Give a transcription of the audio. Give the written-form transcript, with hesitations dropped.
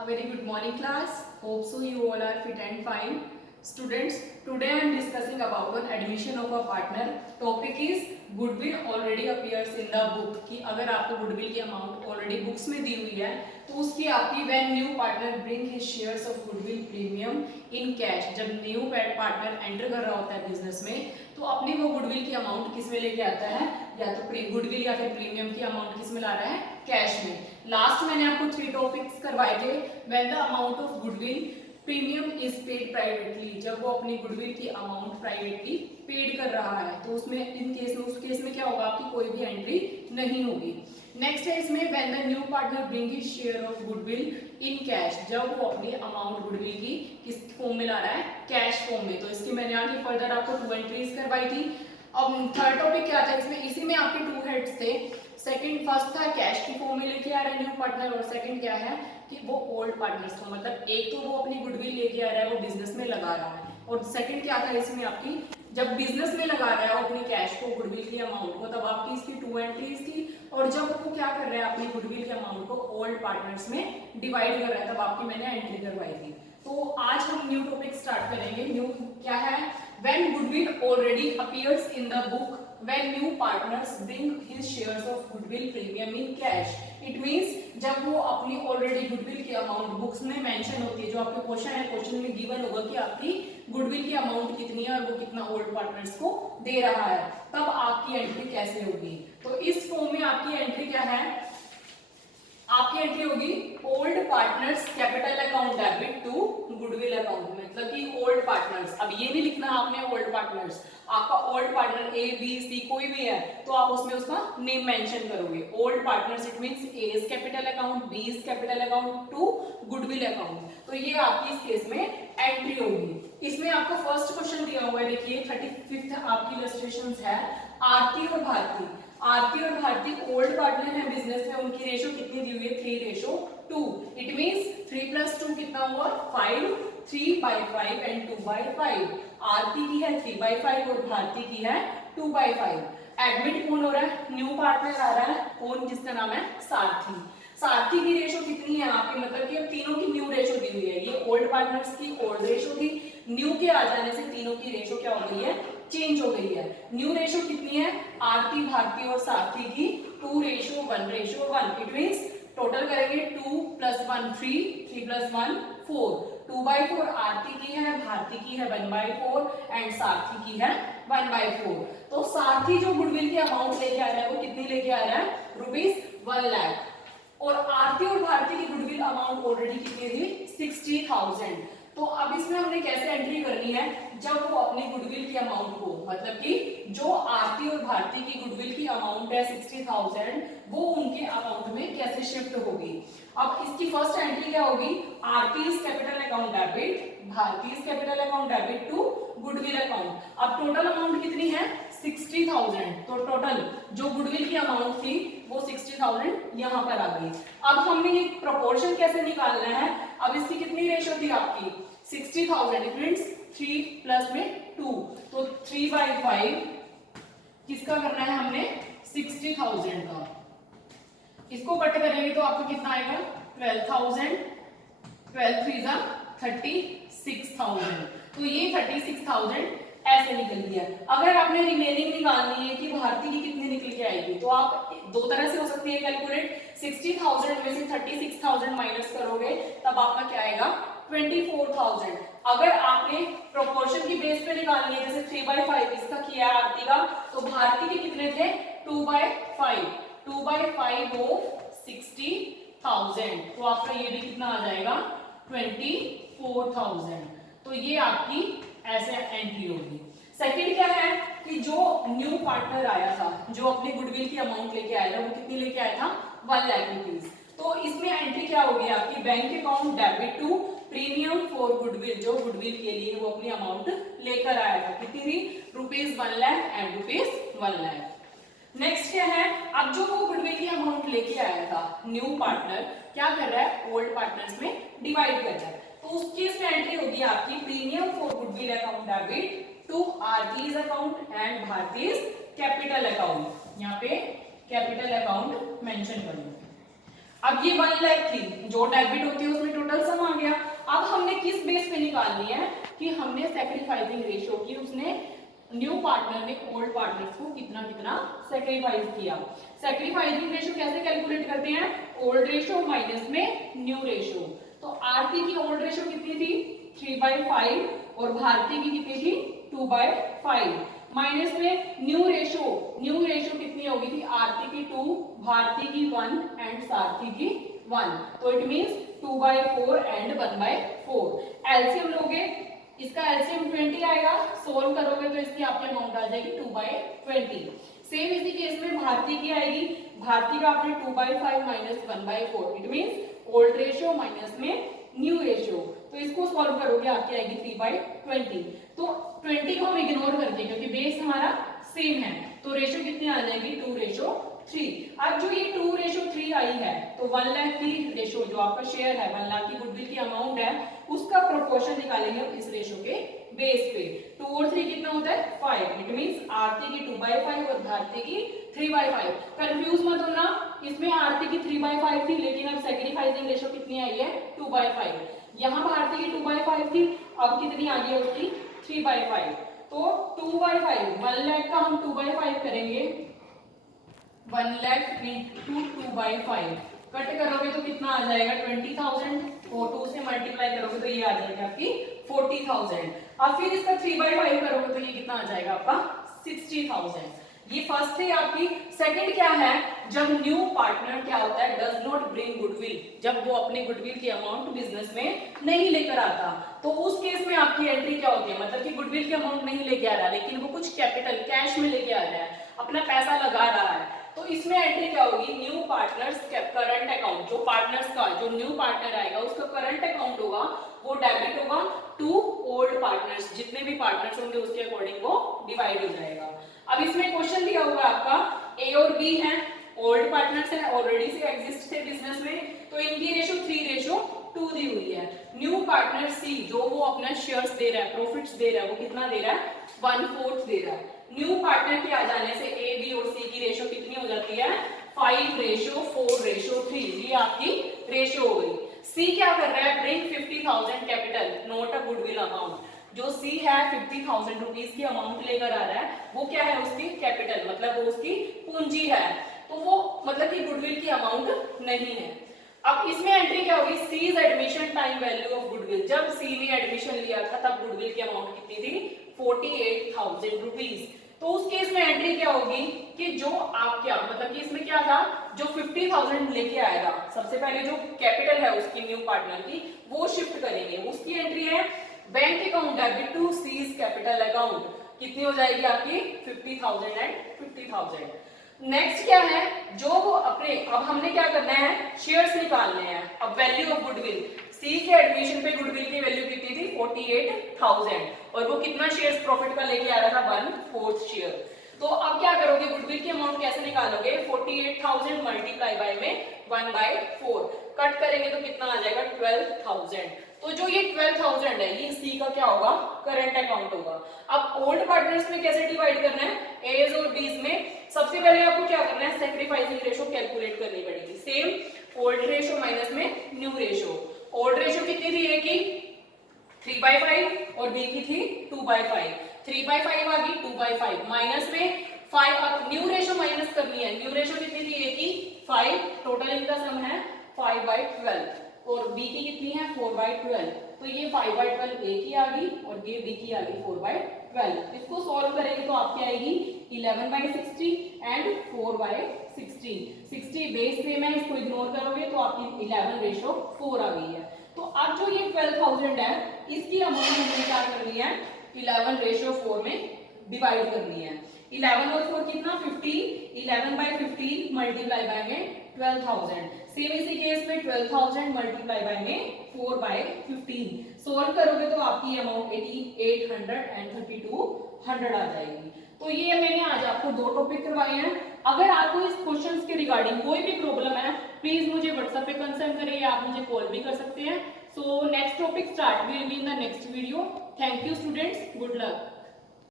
A very good morning class. Hope so you all are fit and fine. Students, today I am discussing about an admission of a partner. Topic is goodwill already appears in the book. कि अगर आपको goodwill की amount already books में दी हुई है तो उसकी आपकी when new partner bring his shares of goodwill premium in cash, जब new partner enter कर रहा होता है business में तो अपनी वो goodwill की amount किस में लेके आता है, या तो goodwill या फिर premium की amount किस में ला रहा है, कैश में. लास्ट मैंने आपको 3 टॉपिक्स करवाए थे. When the amount of goodwill premium is paid privately, जब वो अपनी गुडविल की अमाउंट प्राइवेटली पेड कर रहा है तो उसमें इन केस में उस केस में क्या होगा, आपकी कोई भी एंट्री नहीं होगी. नेक्स्ट है इसमें when the new partner bring his share of goodwill in cash, जब वो अपनी अमाउंट गुडविल की किस फॉर्म में ला रहा है, कैश फॉर्म में. तो इसकी मैंने आगे फर्दर आपको 2 एंट्रीज करवाई थी. अब थर्ड टॉपिक क्या था इसमें, इसी में आपके 2 हेड्स थे. सेकंड फर्स्ट था कैश की फॉर्म में लेके आ रहा है न्यू पार्टनर, और सेकंड क्या है कि वो ओल्ड पार्टनर्स को, मतलब एक तो वो अपनी गुडविल लेके आ रहा है, वो बिजनेस में लगा रहा है, और सेकंड क्या था इसमें आपकी, जब बिजनेस में लगा रहा है अपनी कैश को, गुडविल की अमाउंट को, तब आपकी इसकी 2 एंट्रीज थी. और जब वो क्या कर रहा है, अपनी गुडविल की अमाउंट को ओल्ड पार्टनर्स में डिवाइड कर रहा है, तब आपकी मैंने एंट्री करवाई थी. तो आज हम न्यू टॉपिक स्टार्ट करेंगे. न्यू क्या है, when goodwill already appears in the book when new partners bring his shares of goodwill premium in cash. It means जब वो अपनी ऑलरेडी गुडविल की अमाउंट बुक्स में मेंशन होती है, जो आपके क्वेश्चन है, क्वेश्चन में गिवन होगा कि आपकी गुडविल की अमाउंट कितनी है और वो कितना ओल्ड पार्टनर्स को दे रहा है, तब आपकी एंट्री कैसे होगी. तो इस फॉर्म में आपकी एंट्री क्या है, आपकी एंट्री होगी old partners capital account debit to goodwill account, मतलब कि ओल्ड पार्टनर्स. अब ये नहीं लिखना आपने ओल्ड पार्टनर्स, आपका old partner A B C कोई भी है तो आप उसमें उसका नेम मेंशन करोगे. Old partners it means A is capital account, B is capital account to goodwill account. तो ये आपकी इस केस में एंट्री होगी. इसमें आपको फर्स्ट क्वेश्चन दिया हुआ है, देखिए 35th आपकी इलस्ट्रेशंस है. आरती और भारती, आरती और भारती ओल्ड पार्टनर है बिजनेस में, उनकी रेशो कितनी दी हुई है, 3:2. इट मींस 3 + 2 कितना हुआ, 5. 3/5 एंड 2/5. आरती की है 3/5 और भारती की है 2/5. एडमिट कौन हो रहा है, न्यू पार्टनर आ रहा है, कौन, जिसका नाम है सारथी. सारथी की रेशो कितनी है आपकी, मतलब कि अब तीनों की न्यू रेशो दी हुई है. ये ओल्ड पार्टनर्स की ओल्ड रेशो थी, न्यू के आ जाने से तीनों की रेशो क्या हो गई है, चेंज हो गई है. न्यू रेशो कितनी है, आरती भारती और सारथी की 2:1:1. इट मींस टोटल करेंगे 2 + 1 3, 3 + 1 4. 2/4 आरती की है, भारती की है 1/4 एंड सारथी की है 1/4. तो सारथी जो गुडविल की अमाउंट लेके आ रहा है वो कितनी लेके आ रहा है, ₹1 लाख. और आरती और भारती की गुडविल अमाउंट ऑलरेडी कितनी थी, 60,000. तो अब इसमें हमने कैसे एंट्री करनी है, जब वो अपनी गुडविल की अमाउंट को, मतलब कि जो आरती और भारती की गुडविल की अमाउंट है 60,000, वो उनके अकाउंट में कैसे शिफ्ट होगी. अब इसकी फर्स्ट एंट्री क्या होगी, Aarti is capital account debit, Bharti is capital account debit to goodwill account. अब टोटल अमाउंट कितनी है, 60,000. तो टोटल जो गुडविल की अमाउंट थी वो 60,000 यहाँ पर आ गई. अब हमने ये प्रोपोर्शन कैसे निकालना है, अब इसकी कितनी रेशो थी आपकी, 60,000. इट मींस 3 + में 2, तो 3/5 किसका करना है हमने, 60,000 का. इसको कट करेंगे तो आपको कितना आएगा, 12,000. 12 3 = 36,000. तो ये 36,000 ऐसे निकल गया. अगर आपने रिमेनिंग निकालनी है कि भारती की कितनी निकल के आएगी, तो आप दो तरह से हो सकती है कैलकुलेट. 60,000 में से 36,000 माइनस करोगे तब आपका क्या आएगा, 24,000. अगर आपने प्रोपोर्शन की बेस पे निकालनी है, जैसे 3/5 इसका किया आरती का, तो भारती के कितने थे, 2/5. 2/5 ऑफ 60,000, तो आपका ये भी कितना आ जाएगा, 24,000. तो ये आपकी ऐसे एंट्री होगी. सेकंड क्या है कि जो न्यू पार्टनर आया था, जो अपनी गुडविल की अमाउंट लेके आया था, वो कितनी लेके आया था, 1 लाख रुपीज. तो इसमें एंट्री क्या होगी आपकी, bank account debit to premium for goodwill, जो गुडविल के लिए वो अपनी अमाउंट लेकर आया था, कितनी थी, ₹1 लाख एंड ₹1 लाख. नेक्स्ट क्या है, अब जो वो गुडविल की अमाउंट लेके आया था न्यू पार्टनर, क्या कर रहा है, ओल्ड पार्टनर्स में डिवाइड कर रहा है. तो उस केस में एंट्री होगी आपकी premium for goodwill account debit to Aarti's account and Bharti's capital account. यहाँ पे कैपिटल अकाउंट मेंशन करूंगा. अब ये 1 लाख थी, जो डेबिट होती है उसमें टोटल टोटल सम आ गया। अब हमने किस बेस पे निकालनी है कि हमने सैक्रिफाइसिंग रेशियो की, उसने न्यू पार्टनर ने ओल्ड पार्टनर्स को कितना कितना सैक्रिफाइस किया। सैक्रिफाइसिंग रेशियो कैसे कैलकुलेट करते हैं, ओल्ड रेशियो माइनस में न्यू रेशियो। तो आरती की ओल्ड रेशियो कितनी थी 3/5 और भारती की कितनी थी 2/5 माइनस में न्यू रेशियो कितनी होगी थी, आरती की 2, भारती की 1 एंड सारथी की 1। तो इट मींस 2/4 एंड 1/4। एलसीएम लोगे, इसका एलसीएम 20 आएगा, सोल्व करोगे तो इसकी आपकी अमाउंट आ जाएगी 2/20। सेम इसी केस में भारती की आएगी, भारती का आपने 2/5 minus 1/4, it means old ratio minus में न्यू रेशियो। तो इसको सॉल्व करोगे आपकी आएगी 3/20। तो 20 को हम इग्नोर कर देंगे क्योंकि बेस हमारा सेम है। तो रेशियो कितनी आ जाएगी 2/3। अब जो ये 2/3 आई है तो 1 लाख की रेशियो, जो आपका शेयर है 1 लाख की गुडविल की अमाउंट है, उसका प्रोपोर्शन निकालेंगे इस रेशियो के बेस पे। 2 और 3 कितना होता है 5, इट मींस आरती की 2/5 और भारती की 3/5। कंफ्यूज मत होना, इसमें आरती की 3/5 थी लेकिन अब सैक्रिफाइसिंग रेशियो कितनी आई है 2/5। यहाँ भारती की 2/5 थी, अब कितनी आ गई है उसकी 3/5। तो 2/5, 1 लाख का हम 2/5 करेंगे, 1 लाख इंटू 2/5 कट करोगे तो कितना आ जाएगा 20,000 और 2 से मल्टीप्लाई करोगे तो ये आ जाएगा आपकी 40,000। अब फिर इसका 3/5 करोगे तो ये कितना आ जाएगा आपका 60,000। ये फर्स्ट है आपकी। सेकंड क्या है, जब न्यू पार्टनर क्या होता है डज नॉट ब्रिंग गुडविल, जब वो अपनी गुडविल की अमाउंट बिजनेस में नहीं लेकर आता, तो उस केस में आपकी एंट्री क्या होती है, मतलब कि गुडविल की अमाउंट नहीं लेके आ रहा लेकिन वो कुछ कैपिटल कैश में लेके आ रहा है, अपना पैसा लगा रहा है, तो इसमें एंट्री क्या होगी, न्यू पार्टनर्स करंट अकाउंट, जो पार्टनर्स का जो न्यू पार्टनर आएगा उसका करंट अकाउंट होगा वो डेबिट होगा टू ओल्ड पार्टनर्स, जितने भी पार्टनर्स होंगे उसके अकॉर्डिंग वो डिवाइड हो जाएगा। अब इसमें क्वेश्चन दिया हुआ आपका ए और बी है, ओल्ड पार्टनर्स है, ऑलरेडी से एग्जिस्ट थे बिजनेस में, तो इनकी रेशियो 3/2 दी हुई है। न्यू पार्टनर सी जो वो अपना शेयर्स दे रहा है, प्रॉफिट्स दे रहा है, वो कितना दे रहा है 1/4 दे रहा है। न्यू पार्टनर के आ जाने से ए बी और सी की रेशियो कितनी हो जाती है 5/4/3, ये आपकी रेशियो हो गई। सी क्या कर रहा है, bring 50,000 capital not a goodwill amount, जो सी है 50,000 रुपीज की अमाउंट लेकर आ रहा है, वो क्या है उसकी कैपिटल, मतलब वो उसकी पूंजी है, तो वो मतलब कि गुडविल की अमाउंट नहीं है। अब इसमें एंट्री क्या होगी, C's admission time value of goodwill, जब सी ने एडमिशन लिया था तब गुडविल की अमाउंट कितनी थी 48,000 रुपीज। तो उस केस में एंट्री क्या होगी कि जो आप क्या मतलब कि इसमें क्या था, जो 50,000 लेके आएगा सबसे पहले जो कैपिटल है उसकी न्यू पार्टनर की वो शिफ्ट करेंगे, उसकी एंट्री है bank account debit to C's capital account, कितनी हो जाएगी आपकी 50,000 एंड 50,000। नेक्स्ट क्या है, जो वो अपने, अब हमने क्या करना है शेयर्स निकालने हैं। अब वैल्यू ऑफ गुडविल, सी के एडमिशन पे गुडविल की वैल्यू कितनी थी 48,000 और वो कितना शेयर्स प्रॉफिट का लेके आ रहा था 1/4 शेयर। तो अब क्या करोगे, गुडविल की अमाउंट कैसे निकालोगे, 48,000 मल्टीप्लाई बाय में 1/4 कट करेंगे तो कितना आ जाएगा 12,000। तो जो ये 12,000 है ये सी का क्या होगा करंट अकाउंट होगा। अब ओल्ड पार्टनर्स में कैसे डिवाइड करना है, एज और बीज में सबसे पहले आपको क्या करना है सैक्रिफाइसिंग रेशियो कैलकुलेट करनी पड़ेगी। सेम ओल्ड रेशियो माइनस में न्यू रेशियो, ओल्ड रेशियो कितनी थी ए की 3/5 और बी की थी 2/5, 3/5 आ गई 2/5 माइनस में 5, अब न्यू रेशियो माइनस करनी है, न्यू रेशियो कितनी थी ए की 5, टोटल इनका सम है 5/12 और बी की कितनी है 4/12, तो ये 5/12 ए की आ गई और ये बी की आ गई 4/12। इसको सॉल्व करेंगे तो आपकी आएगी 11/60 एंड 4/16, 60 बेस सेम है, इसको इग्नोर करोगे तो आपकी 11/4 आ गई है। तो अब जो ये 12,000 है इसकी अमाउंट हमने क्या करनी है 11/4 में डिवाइड करनी है। 11 और 4 कितना 15, 11/15 मल्टीप्लाई बाय में 12,000, सेम इसी केस में 12,000 मल्टीप्लाई बाय में 4/15, सोल्व करोगे तो आपकी अमाउंट 8,832 आ जाएगी। तो ये मैंने आज आपको 2 टॉपिक करवाए हैं। अगर आपको इस क्वेश्चंस के रिगार्डिंग कोई भी प्रॉब्लम है प्लीज मुझे व्हाट्सएप पे कंसर्न करिए, आप मुझे कॉल भी कर सकते हैं। So next topic start will be in the next video. Thank you students, good luck.